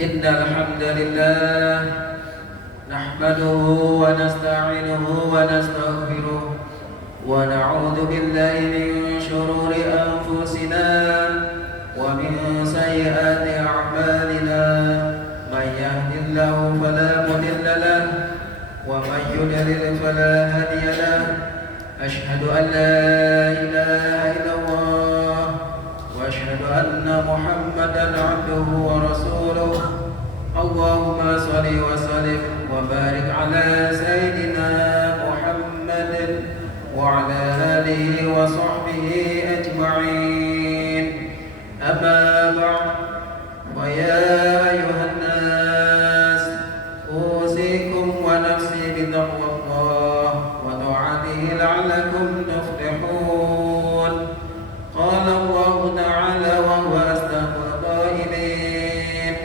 إن الحمد لله نحمده ونستعينه ونستغفره ونعوذ بالله من شرور أنفسنا ومن سيئات أعمالنا من يهد الله فلا مضل له ومن يضلل فلا هادي له أشهد أن لا إله إلا الله وأشهد أن محمدا عبده ورسوله اللهم صل وسلم وبارك على سيدنا محمد وعلى آله وصحبه أجمعين أما بعد فيا أيها الناس أوصيكم ونفسي بتقوى الله وطاعته لعلكم تفلحون قال الله تعالى وهو أصدق القائلين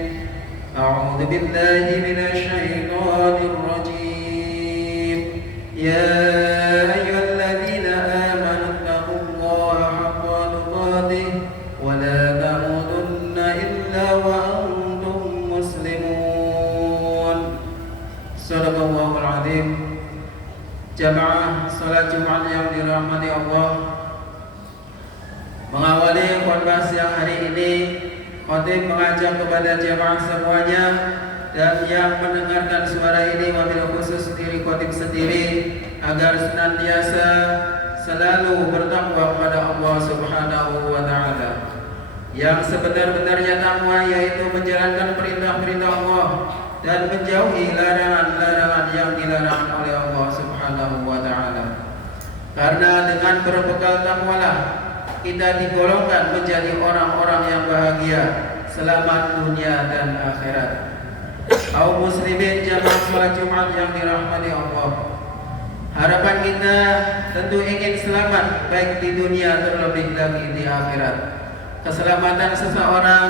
أعوذ بالله من الشيطان الرجيم يا أيها الذين آمنوا اتقوا الله حق تقاته ولا تموتن إلا وأنتم مسلمون صدق الله العظيم. Jamaah salat Jumat yang dirahmati Allah, mengawali khutbah siang hari ini, khotib mengajak kepada jamaah semuanya dan yang mendengarkan suara ini, wabil khusus diri khotib sendiri, agar senantiasa selalu bertakwa kepada Allah Subhanahu wa Ta'ala. Yang sebenar-benarnya takwa yaitu menjalankan perintah-perintah Allah dan menjauhi larangan-larangan yang dilarang oleh Allah Subhanahu wa Ta'ala. Karena dengan berbekal takwalah kita digolongkan menjadi orang-orang yang bahagia, selamat dunia dan akhirat. Kaum muslimin jamaah salat Jumat yang dirahmati Allah, harapan kita tentu ingin selamat baik di dunia terlebih lagi di akhirat. Keselamatan seseorang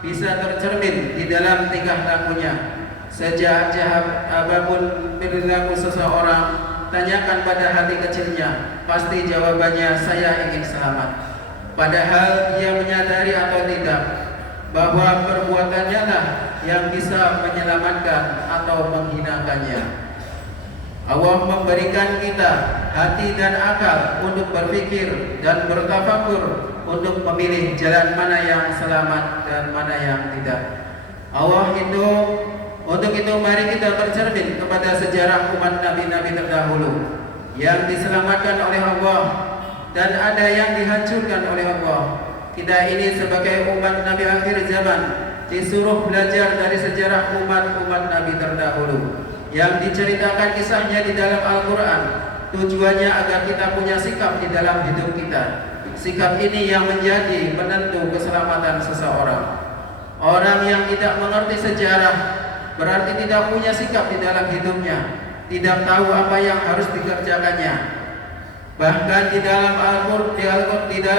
bisa tercermin di dalam tingkah lakunya. Sejahat apapun perilaku seseorang, tanyakan pada hati kecilnya, pasti jawabannya saya ingin selamat. Padahal dia menyadari atau tidak bahwa perbuatannya lah yang bisa menyelamatkan atau menghinakannya. Allah memberikan kita hati dan akal untuk berpikir dan bertafakur untuk memilih jalan mana yang selamat dan mana yang tidak. Untuk itu mari kita bercermin kepada sejarah umat nabi-nabi terdahulu yang diselamatkan oleh Allah dan ada yang dihancurkan oleh Allah. Kita ini sebagai umat Nabi akhir zaman disuruh belajar dari sejarah umat-umat Nabi terdahulu yang diceritakan kisahnya di dalam Al-Quran. Tujuannya agar kita punya sikap di dalam hidup kita. Sikap ini yang menjadi penentu keselamatan seseorang. Orang yang tidak mengerti sejarah berarti tidak punya sikap di dalam hidupnya, tidak tahu apa yang harus dikerjakannya. Bahkan di dalam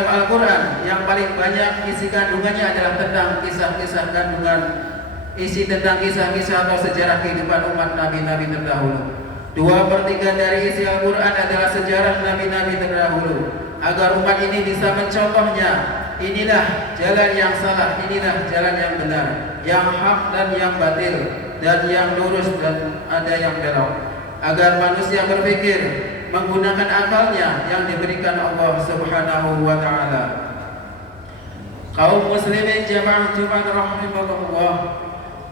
Al-Quran yang paling banyak isi kandungannya adalah tentang kisah-kisah kandungan, isi tentang kisah-kisah atau sejarah kehidupan umat nabi-nabi terdahulu. 2/3 dari isi Al-Quran adalah sejarah nabi-nabi terdahulu, agar umat ini bisa mencontohnya. Inilah jalan yang salah, inilah jalan yang benar, yang hak dan yang batil, dan yang lurus dan ada yang belok, agar manusia berpikir menggunakan akalnya yang diberikan Allah Subhanahu wa Ta'ala. Kaum muslimin jamaah Jumat rahimahullah,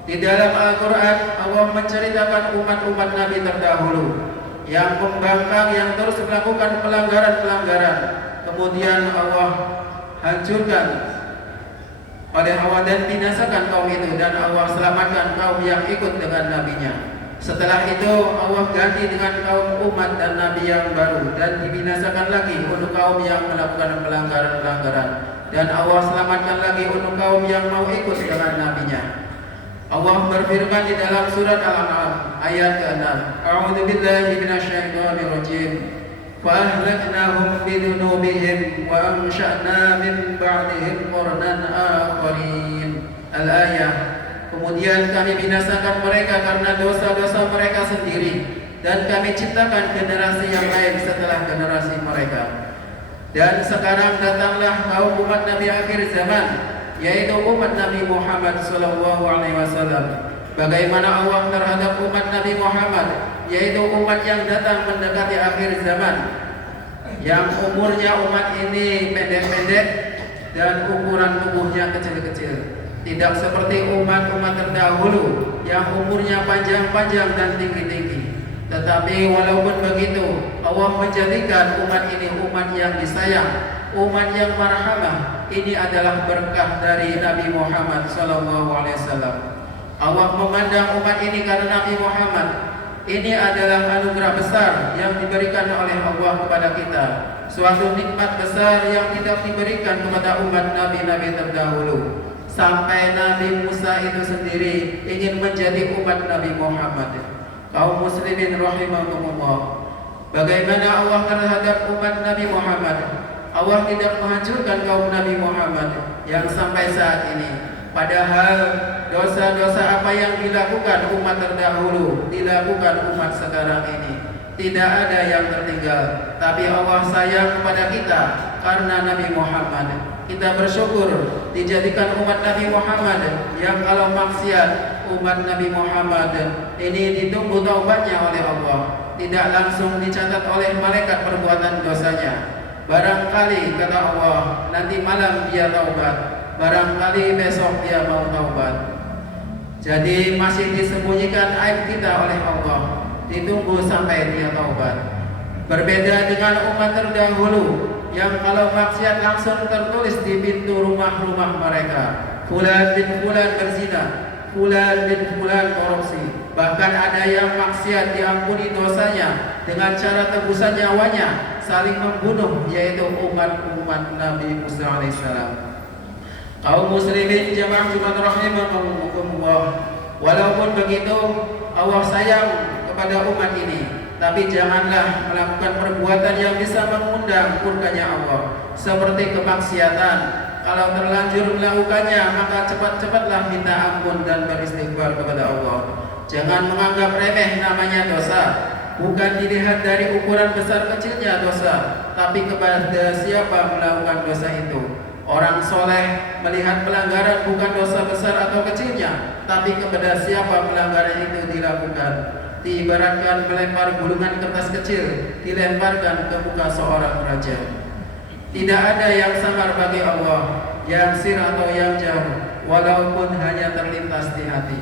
di dalam Al-Quran Allah menceritakan umat-umat Nabi terdahulu yang membangkang, yang terus melakukan pelanggaran-pelanggaran, kemudian Allah hancurkan oleh Allah dan binasakan kaum itu, dan Allah selamatkan kaum yang ikut dengan nabinya. Setelah itu Allah ganti dengan kaum umat dan nabi yang baru, dan dibinasakan lagi untuk kaum yang melakukan pelanggaran-pelanggaran, dan Allah selamatkan lagi untuk kaum yang mau ikut dengan nabinya. Allah berfirman di dalam surat Al-An'am ayat ke-6, A'udzu billahi minasyaitonir rajim. فَأَهْلَكْنَاهُمْ بِذُنُوبِهِمْ وَأَنشَأْنَا مِنْ بَعْدِهِمْ قَرْنًا آخَرِينَ. Al-ayah. Kemudian kami binasakan mereka karena dosa-dosa mereka sendiri, dan kami ciptakan generasi yang lain setelah generasi mereka. Dan sekarang datanglah kaum umat Nabi akhir zaman yaitu umat Nabi Muhammad sallallahu alaihi wasallam. Bagaimana Allah terhadap umat Nabi Muhammad, yaitu umat yang datang mendekati akhir zaman, yang umurnya umat ini pendek-pendek dan ukuran tubuhnya kecil-kecil. Tidak seperti umat-umat terdahulu yang umurnya panjang-panjang dan tinggi-tinggi. Tetapi walaupun begitu, Allah menjadikan umat ini umat yang disayang, umat yang marhamah. Ini adalah berkah dari Nabi Muhammad SAW. Allah memandang umat ini karena Nabi Muhammad. Ini adalah anugerah besar yang diberikan oleh Allah kepada kita. Suatu nikmat besar yang tidak diberikan kepada umat Nabi-Nabi terdahulu. Sampai Nabi Musa itu sendiri ingin menjadi umat Nabi Muhammad. Kaum muslimin rahimahumullah, bagaimana Allah terhadap umat Nabi Muhammad? Allah tidak menghancurkan kaum Nabi Muhammad yang sampai saat ini. Padahal dosa-dosa apa yang dilakukan umat terdahulu dilakukan umat sekarang ini. Tidak ada yang tertinggal. Tapi Allah sayang kepada kita karena Nabi Muhammad. Kita bersyukur dijadikan umat Nabi Muhammad yang kalau maksiat umat Nabi Muhammad ini ditunggu taubatnya oleh Allah, tidak langsung dicatat oleh malaikat perbuatan dosanya. Barangkali kata Allah, nanti malam dia taubat, barangkali besok dia mau taubat. Jadi masih disembunyikan aib kita oleh Allah, ditunggu sampai dia taubat. Berbeda dengan umat terdahulu yang kalau maksiat langsung tertulis di pintu rumah-rumah mereka. Fulan bin fulan berzina, fulan bin fulan korupsi. Bahkan ada yang maksiat diampuni dosanya dengan cara tebusan nyawanya, saling membunuh, yaitu umat-umat Nabi Musa alaihissalam. Kaum muslimin jamaah Jumat rahimahumullah, walaupun begitu Allah sayang kepada umat ini, tapi janganlah melakukan perbuatan yang bisa mengundang murkanya Allah, seperti kemaksiatan. Kalau terlanjur melakukannya, maka cepat-cepatlah minta ampun dan beristighfar kepada Allah. Jangan menganggap remeh namanya dosa. Bukan dilihat dari ukuran besar kecilnya dosa, tapi kepada siapa melakukan dosa itu. Orang soleh melihat pelanggaran bukan dosa besar atau kecilnya, tapi kepada siapa pelanggaran itu dilakukan. Diibaratkan melempar gulungan kertas kecil dilemparkan ke muka seorang raja. Tidak ada yang samar bagi Allah, yang sir atau yang jauh, walaupun hanya terlintas di hati.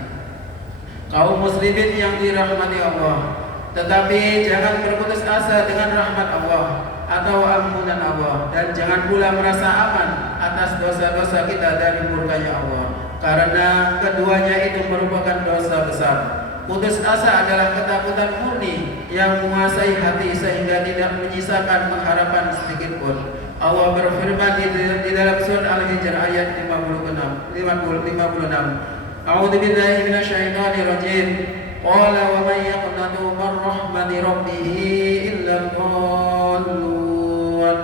Kaum muslimin yang dirahmati Allah, tetapi jangan berputus asa dengan rahmat Allah atau ampunan Allah, dan jangan pula merasa aman atas dosa-dosa kita dari murkanya Allah, karena keduanya itu merupakan dosa besar. Putus asa adalah ketakutan murni yang menguasai hati sehingga tidak menyisakan pengharapan sedikit pun. Allah berfirman di dalam surat Al-Hijr ayat 56. A'udzu billahi minasyaitonir rajim. Qala wa may yaqnatu min rahmati rabbih illa dhallun.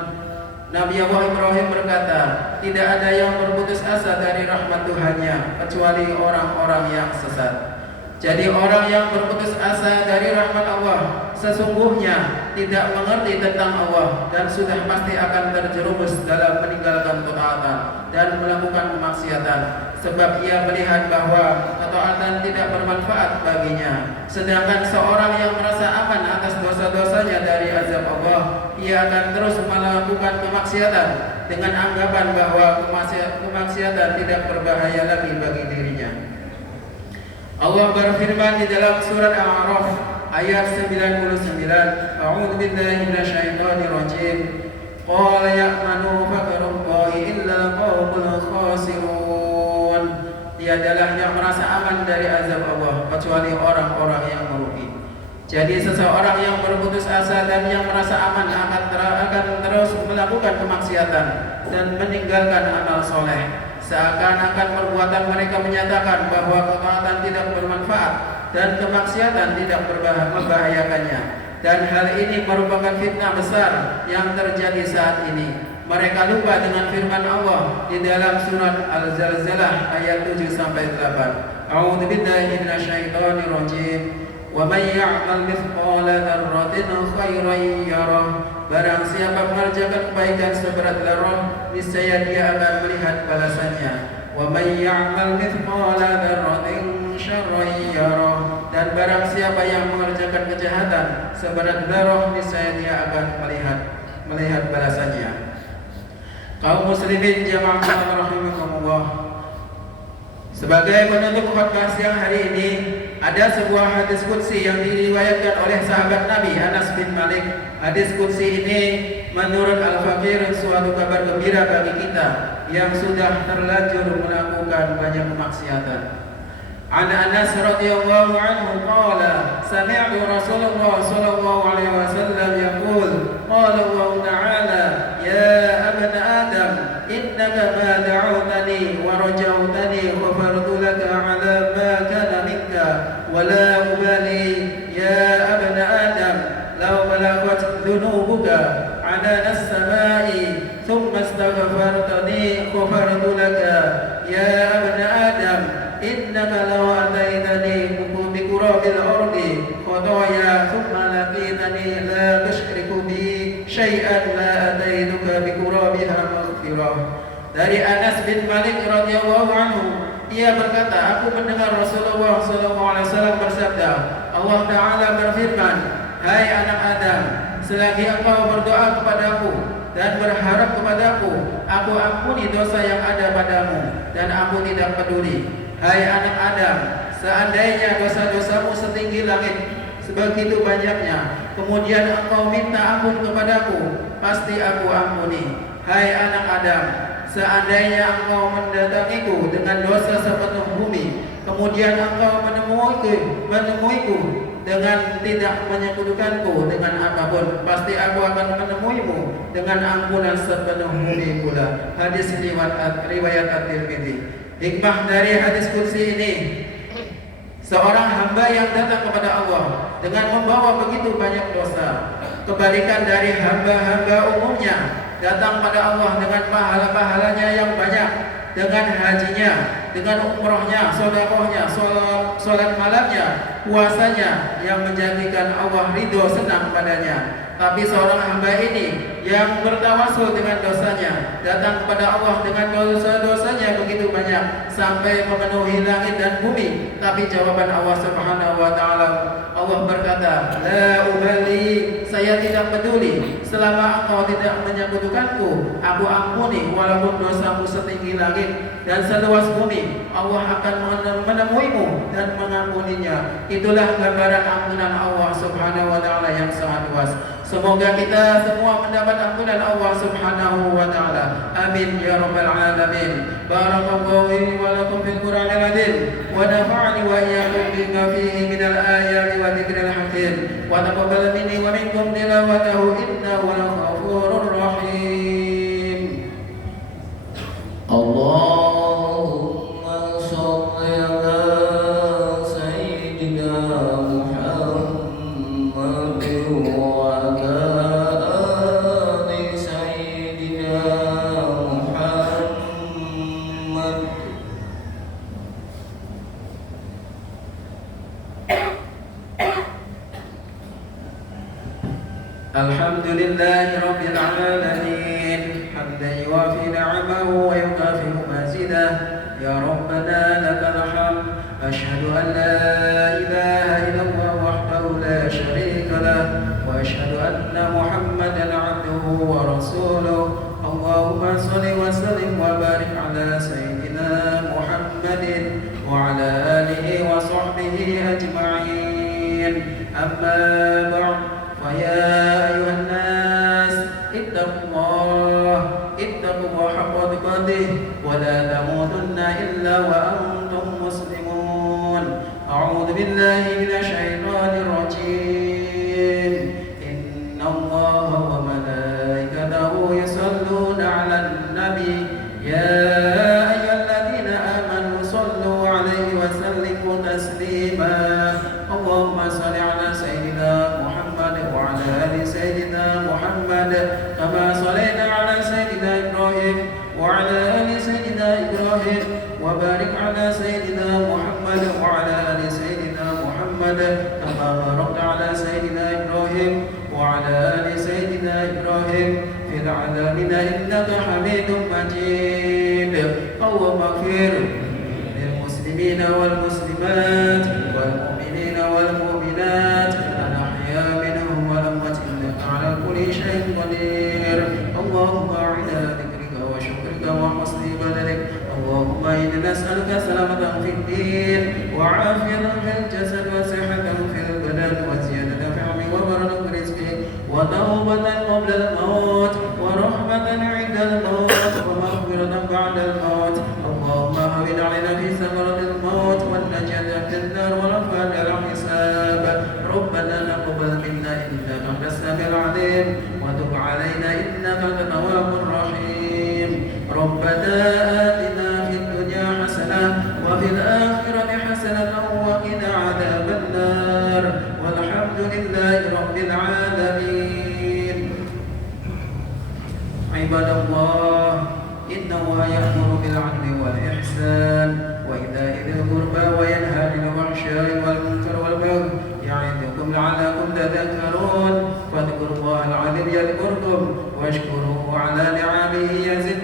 Nabi Allah Ibrahim berkata, tidak ada yang berputus asa dari rahmat Tuhannya kecuali orang-orang yang sesat. Jadi orang yang berputus asa dari rahmat Allah sesungguhnya tidak mengerti tentang Allah dan sudah pasti akan terjerumus dalam meninggalkan ketaatan dan melakukan kemaksiatan, sebab ia melihat bahwa ketaatan tidak bermanfaat baginya. Sedangkan seorang yang merasa aman atas dosa-dosanya dari azab Allah, ia akan terus melakukan kemaksiatan dengan anggapan bahwa kemaksiatan tidak berbahaya lagi bagi dirinya. Allah berfirman di dalam surat Al-A'raf ayat 99, A'udzu billahi minasyaitonir rajim. Qala ya'manu faqrullahi illa qaumul khasirun. Tiadalah yang merasa aman dari azab Allah kecuali orang-orang yang merugi. Jadi seseorang yang berputus asa dan yang merasa aman akan terus melakukan kemaksiatan dan meninggalkan amal soleh. Seakan-akan perbuatan mereka menyatakan bahwa ketaatan tidak bermanfaat dan kemaksiatan tidak membahayakannya. Dan hal ini merupakan fitnah besar yang terjadi saat ini. Mereka lupa dengan firman Allah di dalam surat Al-Zalzalah ayat 7-8. A'udzu billahi minasyaitonir rajim. Wa may ya'mal mithqala dzarratin khairan yarah. Barang siapa mengerjakan kebaikan seberat zarah, niscaya dia akan melihat balasannya. may ya'mal mithqala dzarratin syarran yarah. Dan barang siapa yang mengerjakan kejahatan seberat zarah, niscaya dia akan melihat balasannya. Kaum muslimin jamaah rahimakumullah, sebagai penutup khutbah siang hari ini, ada sebuah hadis qudsi yang diriwayatkan oleh sahabat Nabi Anas bin Malik. Hadis qudsi ini menurut Al-Fakir suatu kabar gembira bagi kita yang sudah terlanjur melakukan banyak kemaksiatan. An Anas radhiyallahu anhu qala sami'tu Rasulullah sallallahu alaihi wasallam yaqul qala Allah ta'ala ya abna Adam innaka ma da'awtani wa rajawtani ghafartu laka ala ma kana minka wa la ubali ya abna Adam law balagat dhunubuka ala as-sama'i thumma astaghfartani ghafartu laka ya abna Adam innaka law ataitani bi qurabil ardi khadaya thumma laqitani la tusyriku bi syai'an la ataituka bi qurabiha maghfirah. Dari Anas bin Malik radhiyallahu anhu, ia berkata, aku mendengar Rasulullah sallallahu alaihi wasallam bersabda, Allah Ta'ala berfirman, hai anak Adam, selagi engkau berdoa kepadaku dan berharap kepadaku, aku ampuni dosa yang ada padamu dan aku tidak peduli. Hai anak Adam, seandainya dosa-dosamu setinggi langit, sebegitu banyaknya, kemudian engkau minta ampun kepadaku, pasti aku ampuni. Hai anak Adam, seandainya engkau mendatangiku dengan dosa sepenuh bumi, kemudian engkau menemuiku dengan tidak menyekutukanku dengan apapun, pasti aku akan menemuimu dengan ampunan sepenuh bumi pula. Hadis riwayat At-Tirmidzi. Hikmah dari hadis qudsi ini, seorang hamba yang datang kepada Allah dengan membawa begitu banyak dosa, kebalikan dari hamba-hamba umumnya datang pada Allah dengan pahala-pahalanya yang banyak, dengan hajinya, dengan umrohnya, sedekahnya, sholat malamnya, puasanya yang menjadikan Allah ridho senang padanya. Tapi seorang hamba ini yang bertawasul dengan dosanya, datang kepada Allah dengan dosa-dosanya begitu banyak sampai memenuhi langit dan bumi, tapi jawaban Allah Subhanahu wa Ta'ala, Allah berkata, la ubali, saya tidak peduli selama engkau tidak menyekutukanku, aku ampuni walaupun dosamu setinggi langit dan seluas bumi, Allah akan menemuimu dan mengampuninya. Itulah gambaran ampunan Allah Subhanahu wa Ta'ala yang sangat luas. Semoga kita semua mendapat ampunan Allah Subhanahu wa Ta'ala. Amin ya rabbal alamin. Barakallahu li wa lakum fil Qur'anil azim wa nafa'ani wa iyyakum bima fihi minal ayati wa dzikril hakim wa taqabbal minni wa minkum tilawatahu innahu al-ghafurur rahim. Allahumma shalli ala sayyidina Muhammad wa Alhamdulillahi Rabbil Alamin hamdan yuwafi ni'amahu wa yukafi mazidah. Ya Rabbana lakal hamd. Ashhadu an la ilaha illallah wahdahu la syarika lah wa ashhadu anna Muhammadan abduhu wa rasuluh. Allahumma salli wa sallim wa barik ala sayyidina Muhammadin wa ala alihi wa sahbihi ajma'in. Amma ba'd. Ya ayuhan nas ittaqullah haqqa tuqatih wa la tamutunna illa wa antum muslimun. A'udzu billahi minasy syaithanir rajim. Innallaha wa malaikatahu yusholluna 'alan nabi ya ayyuhalladzina amanu shallu 'alaihi wa sallimu taslima. Allahumma shalli 'ala sayyidina وعلى آل سيدنا محمد كما صلينا على سيدنا إبراهيم وعلى آل سيدنا إبراهيم وبارك على سيدنا محمد وعلى آل سيدنا محمد كما باركت على سيدنا إبراهيم وعلى آل سيدنا إبراهيم في العالمين إنك حميد مجيد. اللهم اغفر والمسلمات والمؤمنين والمؤمنات الأحياء منهم والأموات إنك على كل شيء قدير. اللهم أعنا على ذكرك وشكرك وحسن عبادتك. اللهم إنا نسألك سلامة في الدين وعافية في الجسد وصحة في البدن وزيادة في العلم وبركة في الرزق وتوبة قبل الموت ورحمة عند الموت ومغفرة بعد الموت. اللهم هون علينا في سكرة الموت والنجاة من النار والعفو على الحساب. ربنا تقبل منا إنك أنت السميع العليم وتب علينا إنك أنت التواب الرحيم. ربنا آتنا في الدنيا حسنة وفي الآخرة حسنة وقنا عذاب النار والحمد لله رب العالمين. عباد الله إنه يأمر بالعدل والإحسان وإيتاء ذي القربى وينهى عن الفحشاء والمنكر والبغي يعظكم لعلكم تذكرون. فاذكروا الله العظيم يذكركم واشكروه على نعمه يزدكم